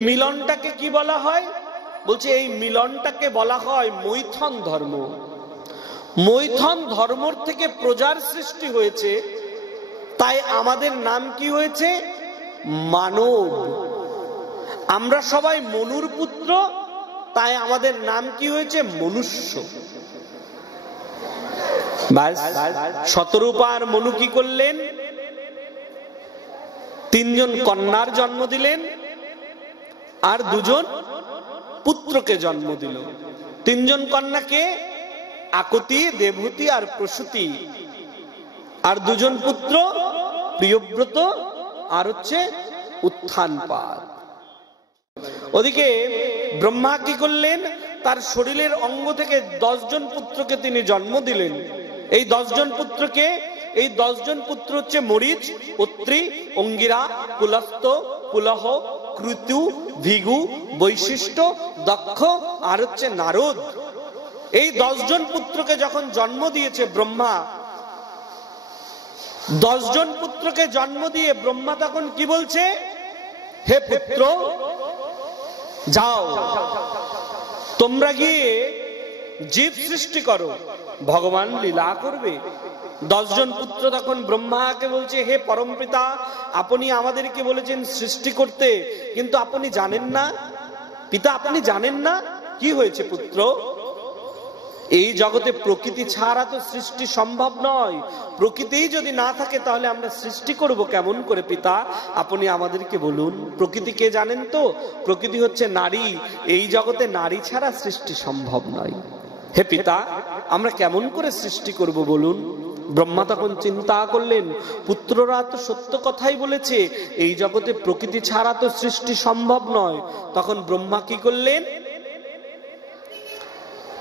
মিলনটাকে কি বলা হয়? বলছে এই মিলনটাকে বলা হয় মৈথন ধর্ম। মৈথন ধর্মর থেকে প্রজার সৃষ্টি হয়েছে, তাই আমাদের নাম কি হয়েছে? মানব। আমরা সবাই মনুর পুত্র, তাই আমাদের নাম কি হয়েছে? মনুষ্য। শতরূপা আর মনু কি করলেন? তিনজন কন্যার জন্ম দিলেন আর দুজন পুত্রকে জন্ম দিল। তিনজন কন্যাকে আকতি, দেবহূতি আর প্রসূতি, আর দুজন পুত্র প্রিয়ব্রত আর হচ্ছে উত্থানপাদ। ওদিকে ব্রহ্মা কি করলেন? তার শরীরের অঙ্গ থেকে 10 জন পুত্রকে তিনি জন্ম দিলেন। এই 10 জন পুত্রকে, এই 10 জন পুত্র হচ্ছে মরিচ, অত্রি, অঙ্গিরা, পুলস্ত, পুলহ, ক্রুতু, ভিগু, বৈশিষ্ট্য, দক্ষ আর হচ্ছে নারদ। এই 10 জন পুত্রকে যখন জন্ম দিয়েছে ব্রহ্মা, 10 জন পুত্রকে জন্ম দিয়ে ব্রহ্মা তখন কি বলছে? হে পুত্র, যাও তোমরা গিয়ে জীব সৃষ্টি করো, ভগবান লীলা করবে। 10 জন পুত্র তখন ব্রহ্মাকে বলছে, হে পরমপিতা, আপনি আমাদেরকে বলেছেন সৃষ্টি করতে, কিন্তু আপনি জানেন না পিতা, আপনি জানেন না কি হয়েছে পুত্র? এই জগতে প্রকৃতি ছাড়া তো সৃষ্টি সম্ভব নয়। প্রকৃতিই যদি না থাকে তাহলে আমরা সৃষ্টি করব কেমন করে পিতা? আপনি আমাদেরকে বলুন। প্রকৃতি কে জানেন তো? প্রকৃতি হচ্ছে নারী। এই জগতে নারী ছাড়া সৃষ্টি সম্ভব নয়। হে পিতা, আমরা কেমন করে সৃষ্টি করব বলুন? ব্রহ্মা তখন চিন্তা করলেন, পুত্ররা তো সত্য কথাই বলেছে, এই জগতে প্রকৃতি ছাড়া তো সৃষ্টি সম্ভব নয়। তখন ব্রহ্মা কি করলেন?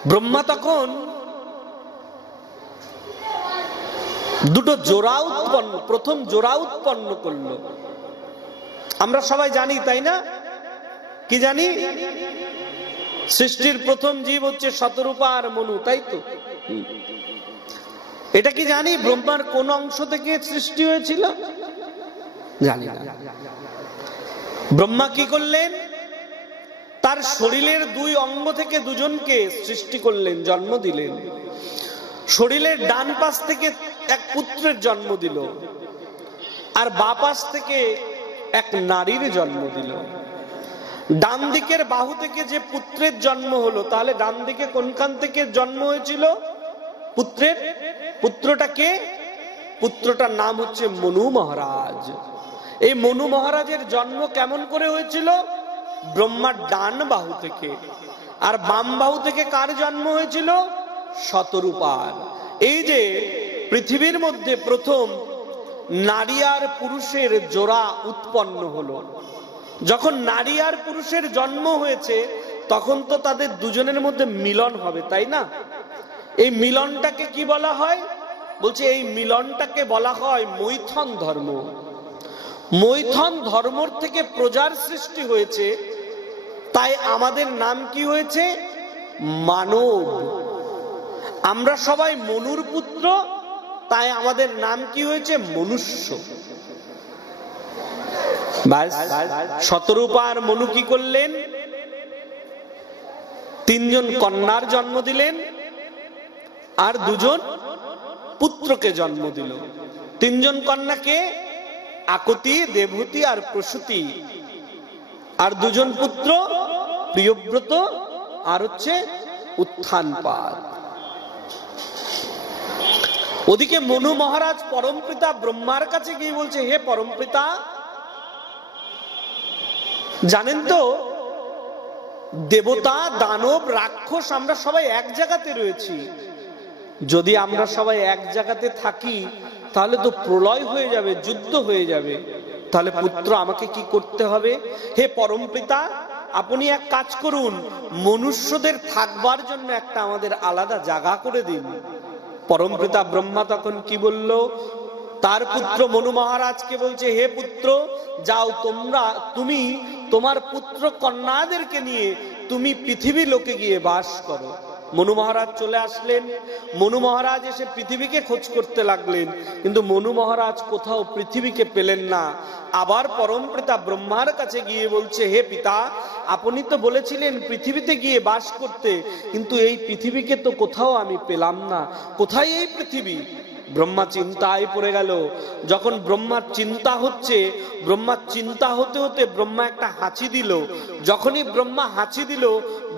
ব্রহ্মা তখন দুটো জোড়া উৎপন্ন, প্রথম জোড়া উৎপন্ন করলো। আমরা সবাই জানি, তাই না? কি জানি? সৃষ্টির প্রথম জীব হচ্ছে শতরূপা আর মনু, তাই তো? এটা কি জানি ব্রহ্মার কোন অংশ থেকে সৃষ্টি হয়েছিল? জানি না। ব্রহ্মা কি করলেন? তার শরীরের 2 অঙ্গ থেকে দুজনকে সৃষ্টি করলেন, জন্ম দিলেন। শরীরের ডান পাশ থেকে এক পুত্রের জন্ম দিল, আর বাঁ পাশ থেকে এক নারীর জন্ম দিল। ডান দিকের বাহু থেকে যে পুত্রের জন্ম হলো, তাহলে ডান দিকে কোনখান থেকে জন্ম হয়েছিল পুত্রের? পুত্রটা কে? পুত্রটার নাম হচ্ছে মনু মহারাজ। এই মনু মহারাজের জন্ম কেমন করে হয়েছিল? ব্রহ্মার ডান বাহু থেকে। আর বাম বাহু থেকে কার জন্ম হয়েছিল? শতরূপার। এই যে পৃথিবীর মধ্যে প্রথম নারী আর পুরুষের জোড়া উৎপন্ন হলো, যখন নারী আর পুরুষের জন্ম হয়েছে তখন তো তাদের দুজনের মধ্যে মিলন হবে, তাই না? এই মিলনটাকে কি বলা হয়? বলছে এই মিলনটাকে বলা হয় মৈথন ধর্ম। মৈথন ধর্মর থেকে প্রজার সৃষ্টি হয়েছে, তাই আমাদের নাম কি হয়েছে? মানব। আমরা সবাই মনুর পুত্র, তাই আমাদের নাম কি হয়েছে? মনুষ্য। শতরূপা আর মনু কি করলেন? 3 জন কন্যার জন্ম দিলেন আর 2 জন পুত্রকে জন্ম দিল। 3 জন কন্যাকে আকতি, দেবহূতি আর প্রসূতি, আর 2 জন পুত্র প্রিয়ব্রত আর হচ্ছে উত্থানপাদ। ওদিকে মনু মহারাজ পরমপিতা ব্রহ্মার কাছে গিয়ে বলছে, হে পরমপিতা, জানেন তো দেবতা, দানব, রাক্ষস আমরা সবাই এক জায়গাতে রয়েছি। যদি আমরা সবাই এক জায়গাতে থাকি তাহলে তো প্রলয় হয়ে যাবে, যুদ্ধ হয়ে যাবে। তাহলে পুত্র আমাকে কি করতে হবে? হে পরমপিতা, আপনি এক কাজ করুন, মনুষ্যদের থাকবার জন্য একটা আমাদের আলাদা জায়গা করে দিন। পরমপিতা ব্রহ্মা তখন কি বলল? তার পুত্র মনু মহারাজকে বলছে, হে পুত্র, যাও তুমি তোমার পুত্র কন্যাদেরকে নিয়ে তুমি পৃথিবী লোকে গিয়ে বাস করো। মনু মহারাজ চলে আসলেন। মনু মহারাজ এসে পৃথিবীকে খোঁজ করতে লাগলেন, কিন্তু মনু মহারাজ কোথাও পৃথিবীকে পেলেন না। আবার পরম পিতা ব্রহ্মার কাছে গিয়ে বলছে, হে পিতা, আপনি তো বলেছিলেন পৃথিবীতে গিয়ে বাস করতে, কিন্তু এই পৃথিবীকে তো কোথাও আমি পেলাম না, কোথায় এই পৃথিবী? ব্রহ্মা চিন্তায় পড়ে গেল। যখন ব্রহ্মার চিন্তা হচ্ছে, ব্রহ্মার চিন্তা হতে হতে ব্রহ্মা একটা হাঁচি দিল। যখনই ব্রহ্মা হাঁচি দিল,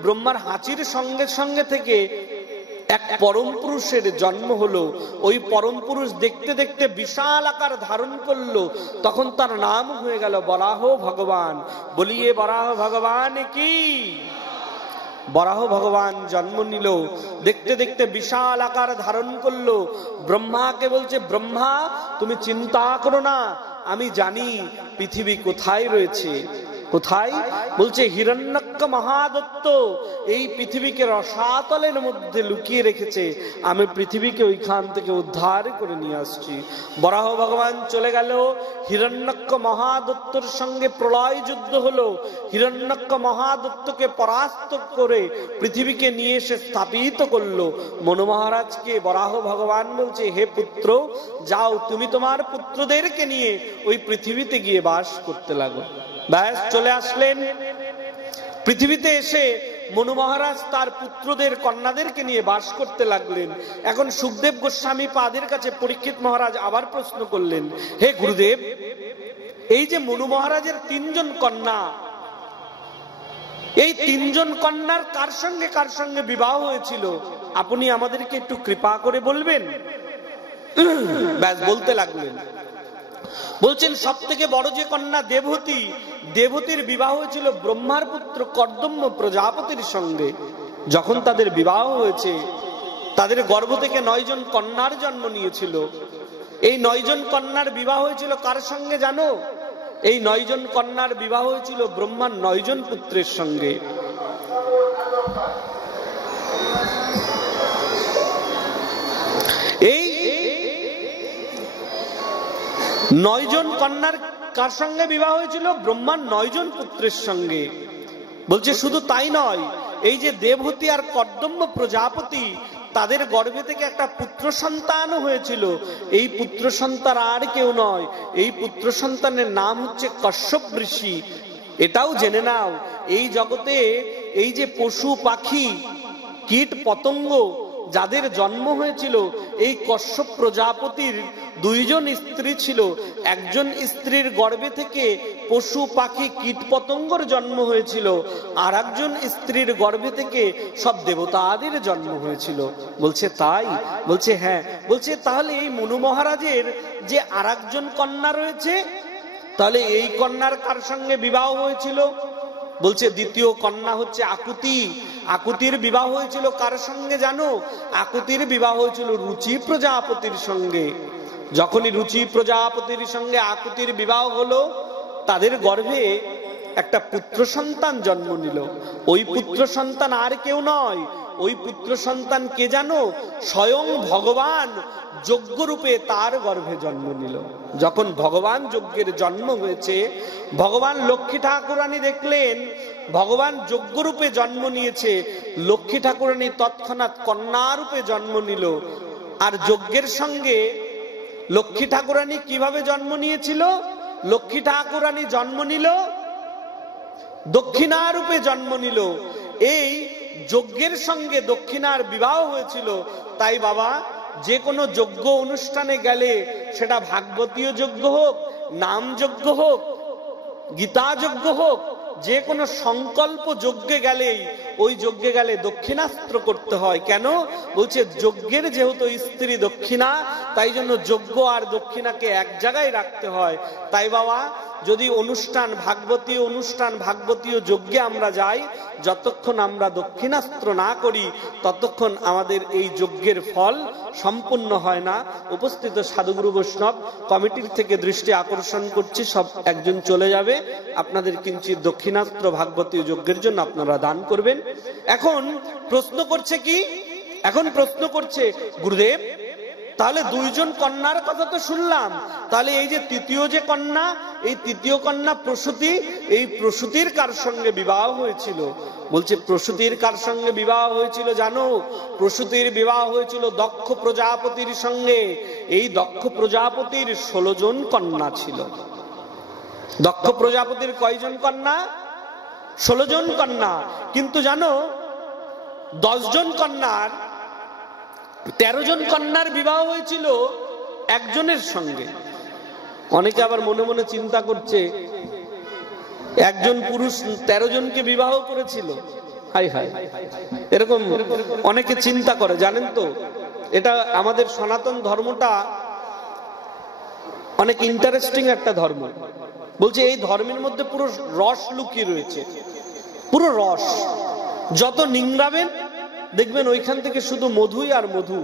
ব্রহ্মার হাঁচির সঙ্গে সঙ্গে থেকে এক পরম পুরুষের জন্ম হলো। ওই পরম পুরুষ দেখতে দেখতে বিশাল আকার ধারণ করলো। তখন তার নাম হয়ে গেল বরাহ ভগবান। বলিয়ে বরাহ ভগবান কি। বরাহ ভগবান জন্ম নিল, দেখতে দেখতে বিশাল আকার ধারণ করলো। ব্রহ্মাকে বলছে, ব্রহ্মা তুমি চিন্তা করো না, আমি জানি পৃথিবী কোথায় রয়েছে। কোথায়? বলছে হিরণ্যক মহাদত্ত এই পৃথিবীকে রসাতলের মধ্যে লুকিয়ে রেখেছে, আমি পৃথিবীকে ওইখান থেকে উদ্ধার করে নিয়ে আসছি। বরাহ ভগবান চলে গেল। হিরণ্যক মহাদত্তর সঙ্গে প্রলয় যুদ্ধ হলো। হিরণ্যক মহাদত্তকে পরাস্ত করে পৃথিবীকে নিয়ে এসে স্থাপিত করলো। মনু মহারাজকে বরাহ ভগবান বলছে, হে পুত্র, যাও তুমি তোমার পুত্রদেরকে নিয়ে ওই পৃথিবীতে গিয়ে বাস করতে লাগো। ব্যাস চলে আসলেন পৃথিবীতে। এসে মনু মহারাজ তার পুত্রদের কন্যাদেরকে নিয়ে বাস করতে লাগলেন। এখন সুখদেব গোস্বামী পাদের কাছে পরীক্ষিত মহারাজ আবার প্রশ্ন করলেন, হে গুরুদেব, এই যে মনু মহারাজের 3 জন কন্যা, এই 3 জন কন্যার কার সঙ্গে বিবাহ হয়েছিল, আপনি আমাদেরকে একটু কৃপা করে বলবেন? ব্যাস বলতে লাগলেন। বলছেন সব থেকে বড় যে কন্যা দেবহূতি, দেবহূতির বিবাহ হয়েছিল ব্রহ্মার পুত্র কর্দম্য প্রজাপতির সঙ্গে। যখন তাদের বিবাহ হয়েছে, তাদের গর্ভ থেকে 9 জন কন্যার জন্ম নিয়েছিল। এই 9 জন কন্যার বিবাহ হয়েছিল কার সঙ্গে জানো? এই 9 জন কন্যার বিবাহ হয়েছিল ব্রহ্মার 9 জন পুত্রের সঙ্গে। এই 9 জন কন্যার কার সঙ্গে বিবাহ হয়েছিল? ব্রহ্মার 9 জন পুত্রের সঙ্গে। বলছে শুধু তাই নয়, এই যে দেবহূতি আর কর্দম্য প্রজাপতি, তাদের গর্ভে থেকে একটা পুত্র সন্তান হয়েছিল। এই পুত্র সন্তান আর কেউ নয়, এই পুত্র সন্তানের নাম হচ্ছে কশ্যপ ঋষি। এটাও জেনে নাও, এই জগতে এই যে পশু পাখি কীট পতঙ্গ যাদের জন্ম হয়েছিল, এই কশ্যপ প্রজাপতির 2 জন স্ত্রী ছিল। একজন স্ত্রীর গর্ভে থেকে পশু পাখি কীট পতঙ্গর জন্ম হয়েছিল, আর একজন স্ত্রীর গর্ভে থেকে সব দেবতাদের জন্ম হয়েছিল। বলছে তাই? বলছে হ্যাঁ। বলছে তাহলে এই মনু মহারাজের যে আর একজন কন্যা রয়েছে, তাহলে এই কন্যার কার সঙ্গে বিবাহ হয়েছিল? বলছে দ্বিতীয় কন্যা হচ্ছে আকুতি। আকুতির বিবাহ হয়েছিল কার সঙ্গে জানো? আকুতির বিবাহ হয়েছিল রুচি প্রজাপতির সঙ্গে। যখনই রুচি প্রজাপতির সঙ্গে আকুতির বিবাহ হলো, তাদের গর্ভে একটা পুত্র সন্তান জন্ম নিল। ওই পুত্র সন্তান আর কেউ নয়, ওই পুত্র সন্তান কে জানো? স্বয়ং ভগবান যজ্ঞ রূপে তার গর্ভে জন্ম নিল। যখন ভগবান যজ্ঞের জন্ম হয়েছে, ভগবান লক্ষ্মী ঠাকুরানী দেখলেন ভগবান যজ্ঞ রূপে জন্ম নিয়েছে। লক্ষ্মী ঠাকুরানী তৎক্ষণাৎ কন্যা রূপে জন্ম নিল। আর যজ্ঞের সঙ্গে লক্ষ্মী ঠাকুরানী কিভাবে জন্ম নিয়েছিল? লক্ষ্মী ঠাকুরানী জন্ম নিল দক্ষিণা রূপে জন্ম নিল। এই যজ্ঞের সঙ্গে দক্ষিণার বিবাহ হয়েছিল। তাই বাবা, যে কোনো যজ্ঞ অনুষ্ঠানে গেলে, সেটা ভাগবতীয় যজ্ঞ হোক, নাম যজ্ঞ হোক, গীতা যজ্ঞ হোক, যে কোনো সংকল্প যজ্ঞে গেলেই, ওই যজ্ঞে গেলে দক্ষিণাস্ত্র করতে হয়। কেন? বলছে যজ্ঞের যেহেতু স্ত্রী দক্ষিণা, তাই জন্য যজ্ঞ আর দক্ষিণাকে এক জায়গায় রাখতে হয়। তাই বাবা, যদি অনুষ্ঠান ভাগবতীয় অনুষ্ঠান ভাগবতীয় যজ্ঞে আমরা যাই, যতক্ষণ আমরা দক্ষিণাস্ত্র না করি, ততক্ষণ আমাদের এই যজ্ঞের ফল সম্পূর্ণ হয় না। উপস্থিত সাধুগুরু বৈষ্ণব কমিটির থেকে দৃষ্টি আকর্ষণ করছি, সব একজন চলে যাবে, আপনাদের কিঞ্চিত দক্ষিণাস্ত্র ভাগবতীয় যজ্ঞের জন্য আপনারা দান করবেন। এখন প্রশ্ন করছে কি? এখন প্রশ্ন করছে, গুরুদেব তাহলে দুইজন কন্যার কথা তো শুনলাম, তাহলে এই যে তৃতীয় যে কন্যা, এই তৃতীয় কন্যা প্রসূতি, এই প্রসূতির কার সঙ্গে বিবাহ হয়েছিল? বলছে প্রসূতির কার সঙ্গে বিবাহ হয়েছিল জানো? প্রসূতির বিবাহ হয়েছিল দক্ষ প্রজাপতির সঙ্গে। এই দক্ষ প্রজাপতির 16 জন কন্যা ছিল। দক্ষ প্রজাপতির কয়জন কন্যা? 16 জন কন্যা। কিন্তু জানো 10 জন কন্যার 13 জন কন্যার বিবাহ হয়েছিল একজনের সঙ্গে। অনেকে আবার মনে মনে চিন্তা করছে একজন পুরুষ 13 জনকে বিবাহ করেছিল। হাই হাই, এরকম অনেকে চিন্তা করে, জানেন তো? এটা আমাদের সনাতন ধর্মটা অনেক ইন্টারেস্টিং একটা ধর্ম। বলছে এই ধর্মের মধ্যে পুরো রস লুকিয়ে রয়েছে, পুরো রস। যত নিংড়াবেন দেখবেন ওইখান থেকে শুধু মধুই আর মধু।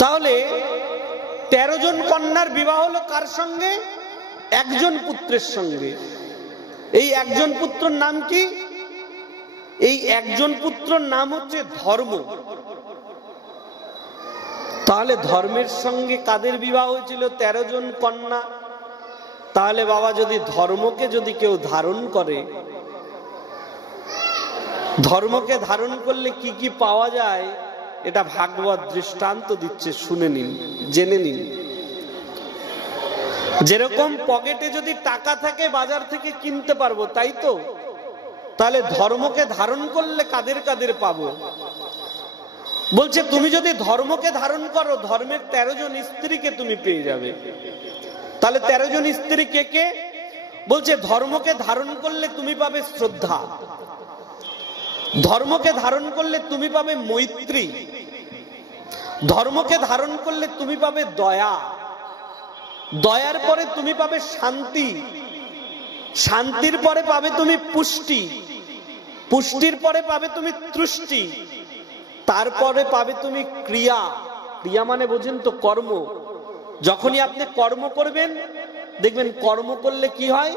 তাহলে 13 জন কন্যার বিবাহ হলো কার সঙ্গে? একজন পুত্রের সঙ্গে। এই একজন পুত্রের নাম কি? এই একজন পুত্রের নাম হচ্ছে ধর্ম। তাহলে ধর্মের সঙ্গে কাদের বিবাহ হয়েছিল? 13 জন কন্যা। তাহলে বাবা যদি ধর্মকে যদি কেউ ধারণ করে, ধর্মকে ধারণ করলে কি কি পাওয়া যায় এটা ভাগবত দৃষ্টান্ত দিচ্ছে, শুনে নিন, জেনে নিন। যেরকম পকেটে যদি টাকা থাকে বাজার থেকে কিনতে পারবো, তাই তো? তাহলে ধর্মকে ধারণ করলে কাদের কাদের পাবো? বলছে তুমি যদি ধর্মকে ধারণ করো, ধর্মের 13 জন স্ত্রীকে তুমি পেয়ে যাবে। তাহলে 13 জন স্ত্রী কে কে? বলছে ধর্মকে ধারণ করলে তুমি পাবে শ্রদ্ধা, ধর্মকে ধারণ করলে তুমি পাবে মৈত্রী, ধর্মকে ধারণ করলে তুমি পাবে দয়া, দয়ার পরে তুমি পাবে শান্তি, শান্তির পরে পাবে তুমি পুষ্টি, পুষ্টির পরে পাবে তুমি তুষ্টি, তারপরে পাবে তুমি ক্রিয়া। ক্রিয়া মানে বোঝেন তো? কর্ম। যখনই আপনি কর্ম করবেন দেখবেন কর্ম করলে কি হয়?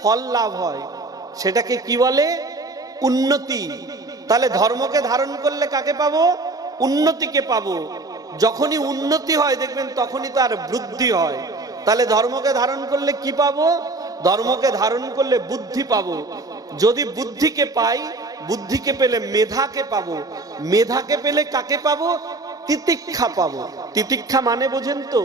ফল লাভ হয়। সেটাকে কি বলে? উন্নতি। তাহলে ধর্মকে ধারণ করলে কাকে পাবো? উন্নতিকে পাবো। যখনই উন্নতি হয় দেখবেন তখনই তার বৃদ্ধি হয়। তাহলে ধর্মকে ধারণ করলে কি পাবো? ধর্মকে ধারণ করলে বুদ্ধি পাবো। যদি বুদ্ধিকে পাই, বুদ্ধিকে পেলে মেধাকে পাবো, মেধাকে পেলে কাকে পাবো? তিতিক্ষা পাবো। তিতিক্ষা মানে বোঝেন তো?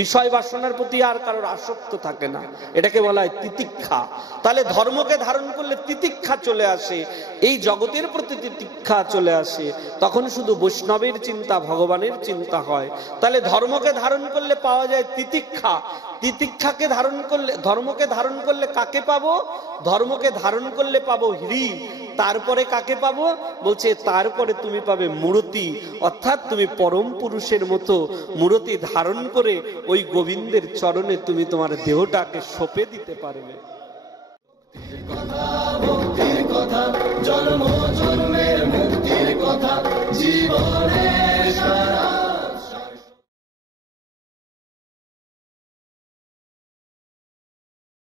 বিষয় বাসনার প্রতি আর কারোর আসক্ত থাকে না, এটাকে বলা হয় তিতিক্ষা। তাহলে ধর্মকে ধারণ করলে তিতিক্ষা চলে আসে, এই জগতের প্রতি তিতিক্ষা চলে আসে, তখন শুধু বৈষ্ণবের চিন্তা, ভগবানের চিন্তা হয়। তাহলে ধর্মকে ধারণ করলে পাওয়া যায় তিতিক্ষা। তিতিক্ষাকে ধারণ করলে, ধর্মকে ধারণ করলে কাকে পাবো? ধর্মকে ধারণ করলে পাবো হৃ। তারপরে কাকে পাবো? বলছে তারপরে তুমি পাবে মূরতি, অর্থাৎ তুমি পরম পুরুষের মতো মূরতি ধারণ করে ওই গোবিন্দের চরণে তুমি তোমার দেহটাকে সঁপে দিতে পারবে। মুক্তির কথা, জন্ম জন্মের মুক্তির কথা, জীবনের